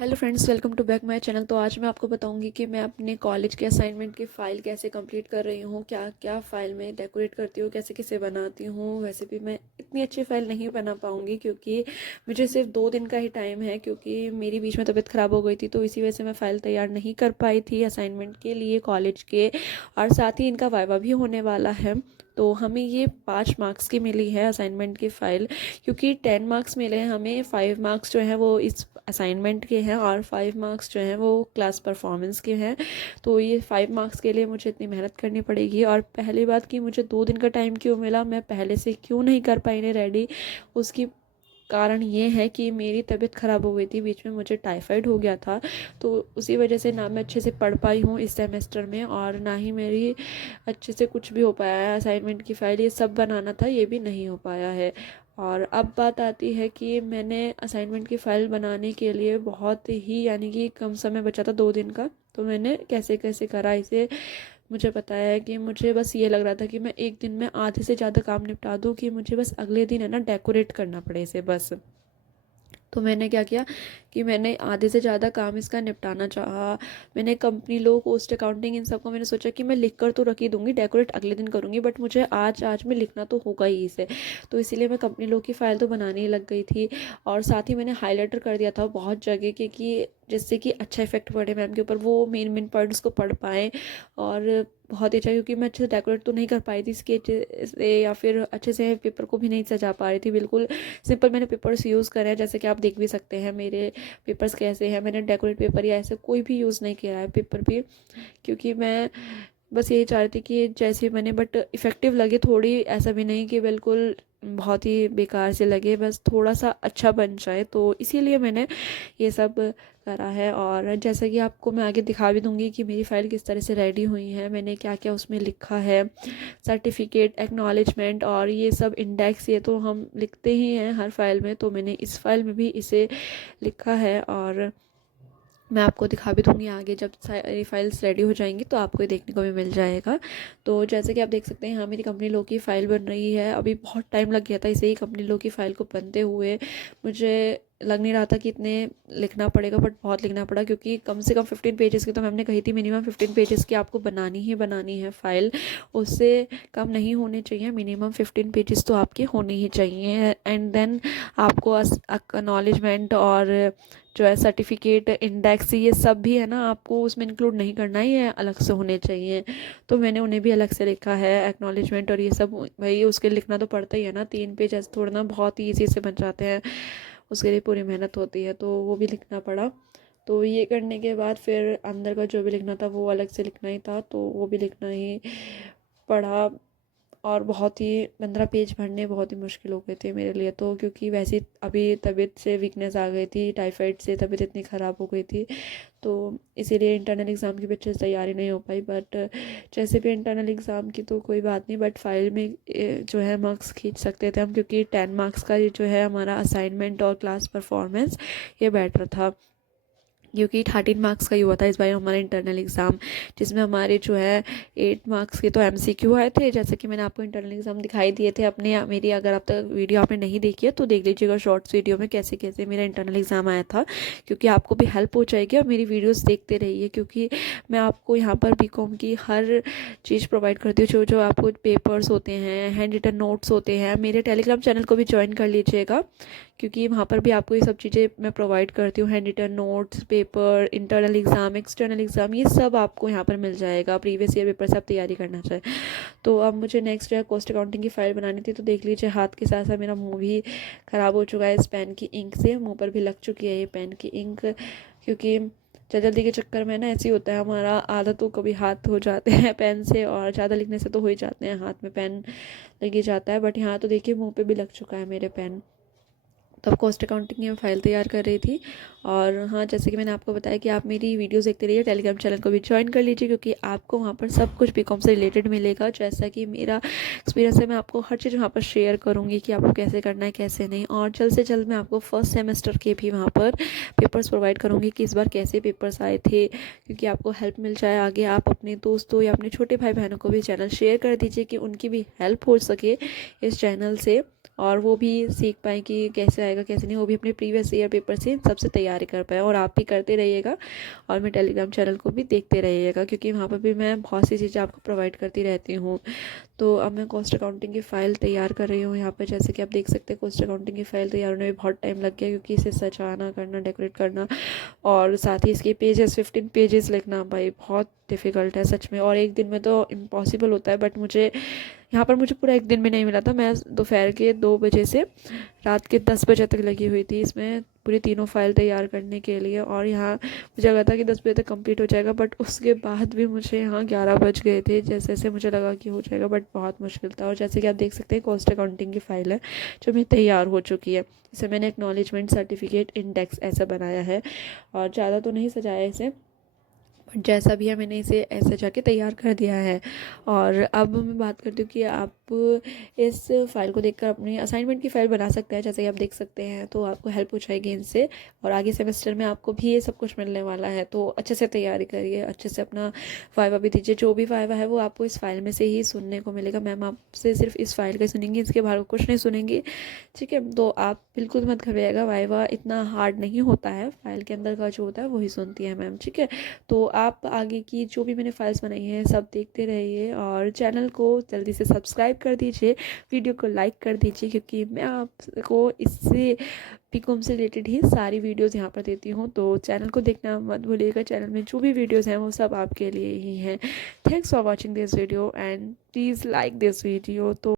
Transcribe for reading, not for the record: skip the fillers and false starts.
Hello friends, welcome to back my channel. तो आज मैं आपको बताऊंगी कि मैं अपने कॉलेज के असाइनमेंट की फ़ाइल कैसे कंप्लीट कर रही हूँ, क्या क्या फ़ाइल में डेकोरेट करती हूँ, कैसे कैसे बनाती हूँ। वैसे भी मैं इतनी अच्छी फ़ाइल नहीं बना पाऊँगी क्योंकि मुझे सिर्फ 2 दिन का ही टाइम है, क्योंकि मेरी बीच में तबीयत ख़राब हो गई थी। तो इसी वजह से मैं फ़ाइल तैयार नहीं कर पाई थी असाइनमेंट के लिए कॉलेज के। और साथ ही इनका वाइवा भी होने वाला है। तो हमें ये 5 मार्क्स की मिली है असाइनमेंट की फ़ाइल, क्योंकि 10 मार्क्स मिले हैं हमें। 5 मार्क्स जो हैं वो इस असाइनमेंट के हैं और 5 मार्क्स जो हैं वो क्लास परफॉर्मेंस के हैं। तो ये 5 मार्क्स के लिए मुझे इतनी मेहनत करनी पड़ेगी। और पहली बात कि मुझे 2 दिन का टाइम क्यों मिला, मैं पहले से क्यों नहीं कर पाई ने रेडी, उसकी कारण ये है कि मेरी तबीयत ख़राब हो गई थी, बीच में मुझे टाइफाइड हो गया था। तो उसी वजह से ना मैं अच्छे से पढ़ पाई हूँ इस सेमेस्टर में, और ना ही मेरी अच्छे से कुछ भी हो पाया है। असाइनमेंट की फ़ाइल ये सब बनाना था, ये भी नहीं हो पाया है। और अब बात आती है कि मैंने असाइनमेंट की फ़ाइल बनाने के लिए बहुत ही, यानी कि कम समय बचा था 2 दिन का। तो मैंने कैसे कैसे करा इसे। मुझे पता है कि मुझे बस ये लग रहा था कि मैं एक दिन में आधे से ज़्यादा काम निपटा दूँ, कि मुझे बस अगले दिन है ना डेकोरेट करना पड़े इसे बस। तो मैंने क्या किया कि मैंने आधे से ज़्यादा काम इसका निपटाना चाहा। मैंने कंपनी लो, कॉस्ट अकाउंटिंग, इन सबको मैंने सोचा कि मैं लिख कर तो रख ही दूंगी, डेकोरेट अगले दिन करूंगी, बट मुझे आज आज में लिखना तो होगा ही इसे। तो इसीलिए मैं कंपनी लो की फ़ाइल तो बनाने ही लग गई थी। और साथ ही मैंने हाईलाइटर कर दिया था बहुत जगह, क्योंकि जिससे कि अच्छा इफेक्ट पड़े मैम के ऊपर, वो मेन मेन पॉइंट्स को पढ़ पाएँ। और बहुत ही अच्छा, क्योंकि मैं अच्छे से डेकोरेट तो नहीं कर पाई थी स्केच से, या फिर अच्छे से पेपर को भी नहीं सजा पा रही थी। बिल्कुल सिंपल मैंने पेपर्स यूज़ करे हैं, जैसे कि आप देख भी सकते हैं मेरे पेपर्स कैसे हैं। मैंने डेकोरेट पेपर या ऐसे कोई भी यूज़ नहीं किया है पेपर भी, क्योंकि मैं बस यही चाह रही थी कि जैसे मैंने, बट इफ़ेक्टिव लगे थोड़ी, ऐसा भी नहीं कि बिल्कुल बहुत ही बेकार से लगे, बस थोड़ा सा अच्छा बन जाए। तो इसीलिए मैंने ये सब करा है। और जैसा कि आपको मैं आगे दिखा भी दूंगी कि मेरी फ़ाइल किस तरह से रेडी हुई है, मैंने क्या क्या उसमें लिखा है। सर्टिफिकेट, एक्नॉलेजमेंट और ये सब इंडेक्स, ये तो हम लिखते ही हैं हर फाइल में, तो मैंने इस फाइल में भी इसे लिखा है। और मैं आपको दिखा भी दूंगी आगे, जब सारी फाइल्स रेडी हो जाएंगी तो आपको ये देखने को भी मिल जाएगा। तो जैसे कि आप देख सकते हैं, यहाँ मेरी कंपनी लो की फ़ाइल बन रही है। अभी बहुत टाइम लग गया था इसे ही कंपनी लो की फ़ाइल को बनते हुए। मुझे लग नहीं रहा था कि इतने लिखना पड़ेगा, बट बहुत लिखना पड़ा, क्योंकि कम से कम 15 पेजेस की तो मैम ने कही थी, मिनिमम 15 पेजेस की आपको बनानी ही बनानी है फ़ाइल। उससे कम नहीं होने चाहिए, मिनिमम 15 पेजेस तो आपके होने ही चाहिए। एंड देन आपको एक्नॉलेजमेंट और जो है सर्टिफिकेट, इंडेक्स, ये सब भी है ना, आपको उसमें इंक्लूड नहीं करना ही है, अलग से होने चाहिए। तो मैंने उन्हें भी अलग से लिखा है, एक्नॉलेजमेंट और ये सब। भाई उसके लिखना तो पड़ता ही है ना, 3 पेज ऐसे थोड़ा ना बहुत ही ईजी से बन जाते हैं, उसके लिए पूरी मेहनत होती है, तो वो भी लिखना पड़ा। तो ये करने के बाद फिर अंदर का जो भी लिखना था वो अलग से लिखना ही था, तो वो भी लिखना ही पड़ा। और बहुत ही 15 पेज भरने बहुत ही मुश्किल हो गए थे मेरे लिए तो, क्योंकि वैसे अभी तबीयत से वीकनेस आ गई थी, टाइफाइड से तबीयत इतनी ख़राब हो गई थी। तो इसीलिए इंटरनल एग्ज़ाम की भी अच्छे से तैयारी नहीं हो पाई। बट जैसे भी इंटरनल एग्ज़ाम की तो कोई बात नहीं, बट फाइल में जो है मार्क्स खींच सकते थे हम, क्योंकि 10 मार्क्स का ये जो है हमारा असाइनमेंट और क्लास परफॉर्मेंस, ये बेटर था। क्योंकि 13 मार्क्स का ही हुआ था इस बार हमारा इंटरनल एग्ज़ाम, जिसमें हमारे जो है 8 मार्क्स के तो एमसीक्यू आए थे, जैसे कि मैंने आपको इंटरनल एग्ज़ाम दिखाई दिए थे अपने मेरी। अगर आप तक वीडियो आपने नहीं देखी है तो देख लीजिएगा शॉर्ट्स वीडियो में, कैसे कैसे मेरा इंटरनल एग्ज़ाम आया था, क्योंकि आपको भी हेल्प हो जाएगी। और मेरी वीडियोज़ देखते रहिए, क्योंकि मैं आपको यहाँ पर बीकॉम की हर चीज़ प्रोवाइड करती हूँ। जो जो आपको पेपर्स होते हैं, हैंड रिटन नोट्स होते हैं, मेरे टेलीग्राम चैनल को भी ज्वाइन कर लीजिएगा, क्योंकि वहाँ पर भी आपको ये सब चीज़ें मैं प्रोवाइड करती हूँ। Handwritten notes, paper, internal exam, external exam, ये सब आपको यहाँ पर मिल जाएगा। प्रीवियस ईयर पेपर से आप तैयारी करना चाहें तो। अब मुझे नेक्स्ट जो है कॉस्ट अकाउंटिंग की फ़ाइल बनानी थी, तो देख लीजिए हाथ के साथ साथ मेरा मुँह भी ख़राब हो चुका है इस पेन की इंक से, मुँह पर भी लग चुकी है ये पेन की इंक, क्योंकि जल्दी के चक्कर में ना ऐसे ही होता है हमारा, आदत तो कभी हाथ हो जाते हैं पेन से, और ज़्यादा लिखने से तो हो ही जाते हैं, हाथ में पेन लग ही जाता है। बट यहाँ तो देखिए मुँह पे भी लग चुका है मेरे पेन। तब कॉस्ट अकाउंटिंग की मैं फ़ाइल तैयार कर रही थी। और हाँ, जैसे कि मैंने आपको बताया कि आप मेरी वीडियोस देखते रहिए, टेलीग्राम चैनल को भी ज्वाइन कर लीजिए, क्योंकि आपको वहाँ पर सब कुछ बीकॉम से रिलेटेड मिलेगा। जैसा कि मेरा एक्सपीरियंस है, मैं आपको हर चीज़ वहाँ पर शेयर करूँगी कि आपको कैसे करना है कैसे नहीं। और जल्द से जल्द मैं आपको फर्स्ट सेमेस्टर के भी वहाँ पर पेपर्स प्रोवाइड करूँगी कि इस बार कैसे पेपर्स आए थे, क्योंकि आपको हेल्प मिल जाए आगे। आप अपने दोस्तों या अपने छोटे भाई बहनों को भी चैनल शेयर कर दीजिए, कि उनकी भी हेल्प हो सके इस चैनल से, और वो भी सीख पाएँ कि कैसे पाएगा कैसे नहीं, वो भी अपने प्रीवियस ईयर पेपर से सबसे तैयारी कर पाए। और आप भी करते रहिएगा और मेरे टेलीग्राम चैनल को भी देखते रहिएगा, क्योंकि वहाँ पर भी मैं बहुत सी चीज़ें आपको प्रोवाइड करती रहती हूँ। तो अब मैं कॉस्ट अकाउंटिंग की फ़ाइल तैयार कर रही हूँ यहाँ पर। जैसे कि आप देख सकते हैं कॉस्ट अकाउंटिंग की फ़ाइल तैयार होने में बहुत टाइम लग गया, क्योंकि इसे सजाना करना, डेकोरेट करना, और साथ ही इसके पेजेस 15 पेजेस लिखना भाई बहुत डिफ़िकल्ट है सच में। और एक दिन में तो इम्पॉसिबल होता है, बट मुझे यहाँ पर मुझे पूरा एक दिन भी नहीं मिला था। मैं दोपहर के 2 बजे से रात के 10 बजे तक लगी हुई थी इसमें पूरी तीनों फाइल तैयार करने के लिए। और यहाँ मुझे लगा था कि 10 बजे तक कंप्लीट हो जाएगा, बट उसके बाद भी मुझे यहाँ 11 बज गए थे। जैसे जैसे मुझे लगा कि हो जाएगा, बट बहुत मुश्किल था। और जैसे कि आप देख सकते हैं कॉस्ट अकाउंटिंग की फ़ाइल है जो मेरी तैयार हो चुकी है। इसे मैंने एक्नॉलेजमेंट सर्टिफिकेट इंडेक्स ऐसा बनाया है, और ज़्यादा तो नहीं सजाया इसे, बट जैसा भी है मैंने इसे ऐसे जाके तैयार कर दिया है। और अब मैं बात करती हूँ कि आप इस फाइल को देखकर अपनी असाइनमेंट की फ़ाइल बना सकते हैं। जैसे कि आप देख सकते हैं, तो आपको हेल्प हो जाएगी इनसे। और आगे सेमेस्टर में आपको भी ये सब कुछ मिलने वाला है, तो अच्छे से तैयारी करिए, अच्छे से अपना वाइवा भी दीजिए। जो भी वाइवा है वो आपको इस फाइल में से ही सुनने को मिलेगा। मैम आपसे सिर्फ इस फाइल का ही सुनेंगी, इसके बाहर कुछ नहीं सुनेंगी, ठीक है। तो आप बिल्कुल मत घबराइएगा, वाइवा इतना हार्ड नहीं होता है, फाइल के अंदर का जो होता है वही सुनती है मैम, ठीक है। तो आप आगे की जो भी मैंने फाइल्स बनाई हैं सब देखते रहिए, और चैनल को जल्दी से सब्सक्राइब कर दीजिए, वीडियो को लाइक कर दीजिए, क्योंकि मैं आपको इससे बीकॉम से रिलेटेड ही सारी वीडियोस यहाँ पर देती हूँ। तो चैनल को देखना मत भूलिएगा, चैनल में जो भी वीडियोस हैं वो सब आपके लिए ही हैं। Thanks for watching this video and please like this video. तो